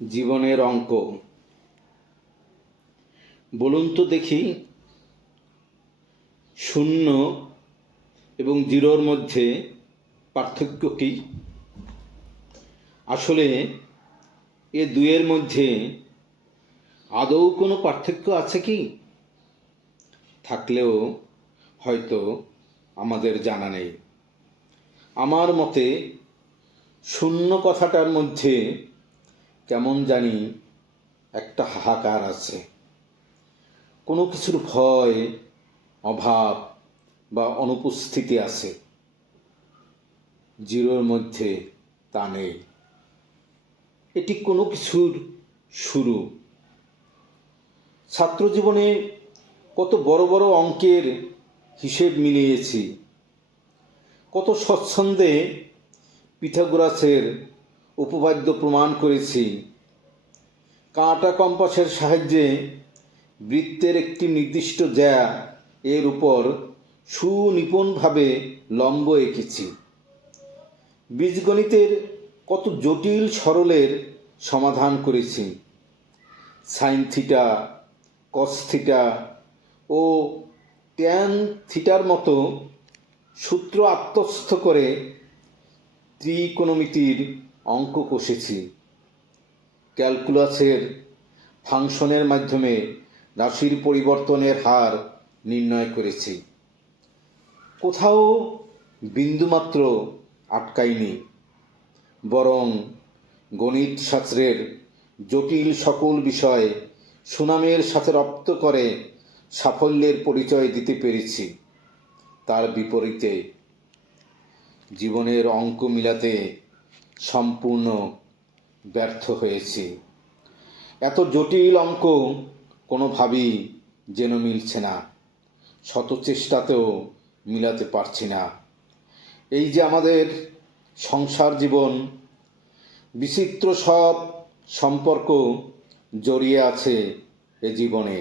জীবনের অঙ্ক। বলুন তো দেখি, শূন্য এবং জিরোর মধ্যে পার্থক্য কি? আসলে এ দুয়ের মধ্যে আদৌ কোনো পার্থক্য আছে কি? থাকলেও হয়তো আমাদের জানা নেই। আমার মতে শূন্য কথাটার মধ্যে কেমন জানি একটা হাহাকার আছে। কোনো কিছুর ভয়, অভাব বা অনুপস্থিতি আছে। জিরোর মধ্যে তা নেই। এটি কোনো কিছুর শুরু। ছাত্রজীবনে কত বড় বড় অঙ্কের হিসেব মিলিয়েছি, কত স্বচ্ছন্দে পিথাগোরাসের উপপাদ্য প্রমাণ করেছি, কাঁটা কম্পাসের সাহায্যে বৃত্তের একটি নির্দিষ্ট জ্যা এর উপর সুনিপুণভাবে লম্ব এঁকেছি, বীজগণিতের কত জটিল সরলের সমাধান করেছি, সাইন থিটা, কস থিটা ও ট্যান থিটার মতো সূত্র আত্মস্থ করে ত্রিকোণমিতির অঙ্ক কষেছি, ক্যালকুলাসের ফাংশনের মাধ্যমে রাশির পরিবর্তনের হার নির্ণয় করেছি। কোথাও বিন্দুমাত্র আটকাইনি, বরং গণিত শাস্ত্রের জটিল সকল বিষয় সুনামের সাথে রপ্ত করে সাফল্যের পরিচয় দিতে পেরেছি। তার বিপরীতে জীবনের অঙ্ক মিলাতে সম্পূর্ণ ব্যর্থ হয়েছি। এত জটিল অঙ্ক কোনোভাবেই যেন মিলছে না, শত চেষ্টাতেও মিলাতে পারছি না। এই যে আমাদের সংসার জীবন, বিচিত্র সব সম্পর্ক জড়িয়ে আছে এ জীবনে,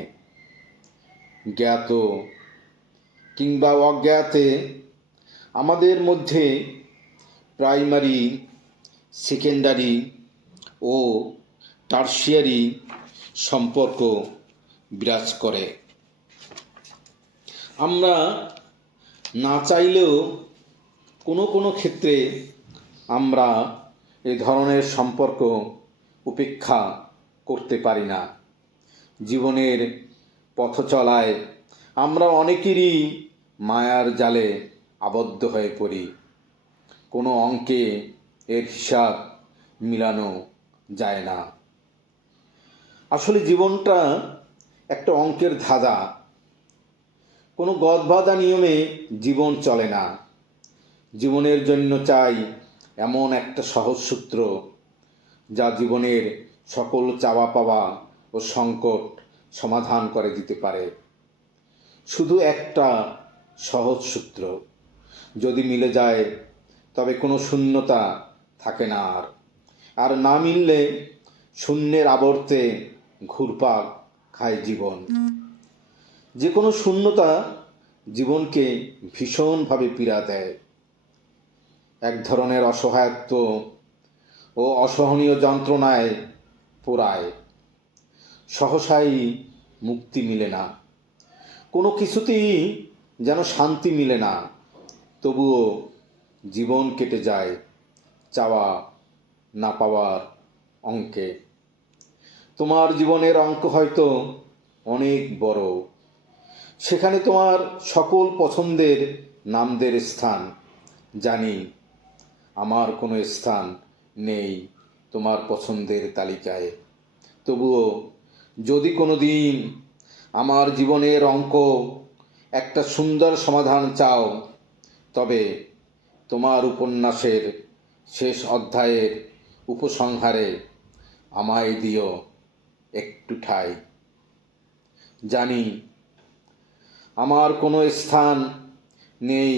জ্ঞাত কিংবা অজ্ঞাতে আমাদের মধ্যে প্রাইমারি, সেকেন্ডারি ও টারশিয়ারি সম্পর্ক বিরাজ করে। আমরা না চাইলেও কোনো কোনো ক্ষেত্রে আমরা এ ধরনের সম্পর্ক উপেক্ষা করতে পারি না। জীবনের পথ চলায় আমরা অনেকেরই মায়ার জালে আবদ্ধ হয়ে পড়ি। কোনো অঙ্কে এর হিসাব মিলানো যায় না। আসলে জীবনটা একটা অঙ্কের ধাঁধা। কোনো গদবাঁধা নিয়মে জীবন চলে না। জীবনের জন্য চাই এমন একটা সহজ সূত্র, যা জীবনের সকল চাওয়া পাওয়া ও সংকট সমাধান করে দিতে পারে। শুধু একটা সহজ সূত্র যদি মিলে যায়, তবে কোনো শূন্যতা থাকে না আর না মিললে শূন্যের আবর্তে ঘুরপাক খায় জীবন। যে কোনো শূন্যতা জীবনকে ভীষণভাবে পীড়া দেয়, এক ধরনের অসহায়ত্ব ও অসহনীয় যন্ত্রণায় পোড়ায়। সহসাই মুক্তি মিলে না, কোনো কিছুতেই যেন শান্তি মিলে না। তবুও জীবন কেটে যায় চাওয়া না পাওয়ার অঙ্কে। তোমার জীবনের অঙ্ক হয়তো অনেক বড়, সেখানে তোমার সকল পছন্দের নামদের স্থান। জানি আমার কোনো স্থান নেই তোমার পছন্দের তালিকায়। তবুও যদি কোনো দিন আমার জীবনের অঙ্ক একটা সুন্দর সমাধান চাও, তবে তোমার উপন্যাসের শেষ অধ্যায়ের উপসংহারে আমায় দিও একটু ঠাঁই। জানি আমার কোনো স্থান নেই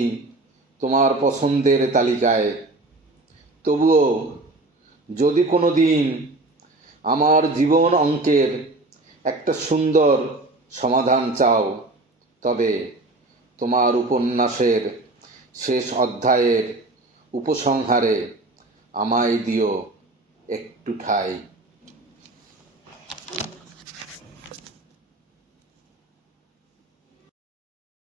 তোমার পছন্দের তালিকায়। তবুও যদি কোনো দিন আমার জীবন অঙ্কের একটা সুন্দর সমাধান চাও, তবে তোমার উপন্যাসের শেষ অধ্যায়ের উপসংহারে আমায় দিও একটু ঠাঁই।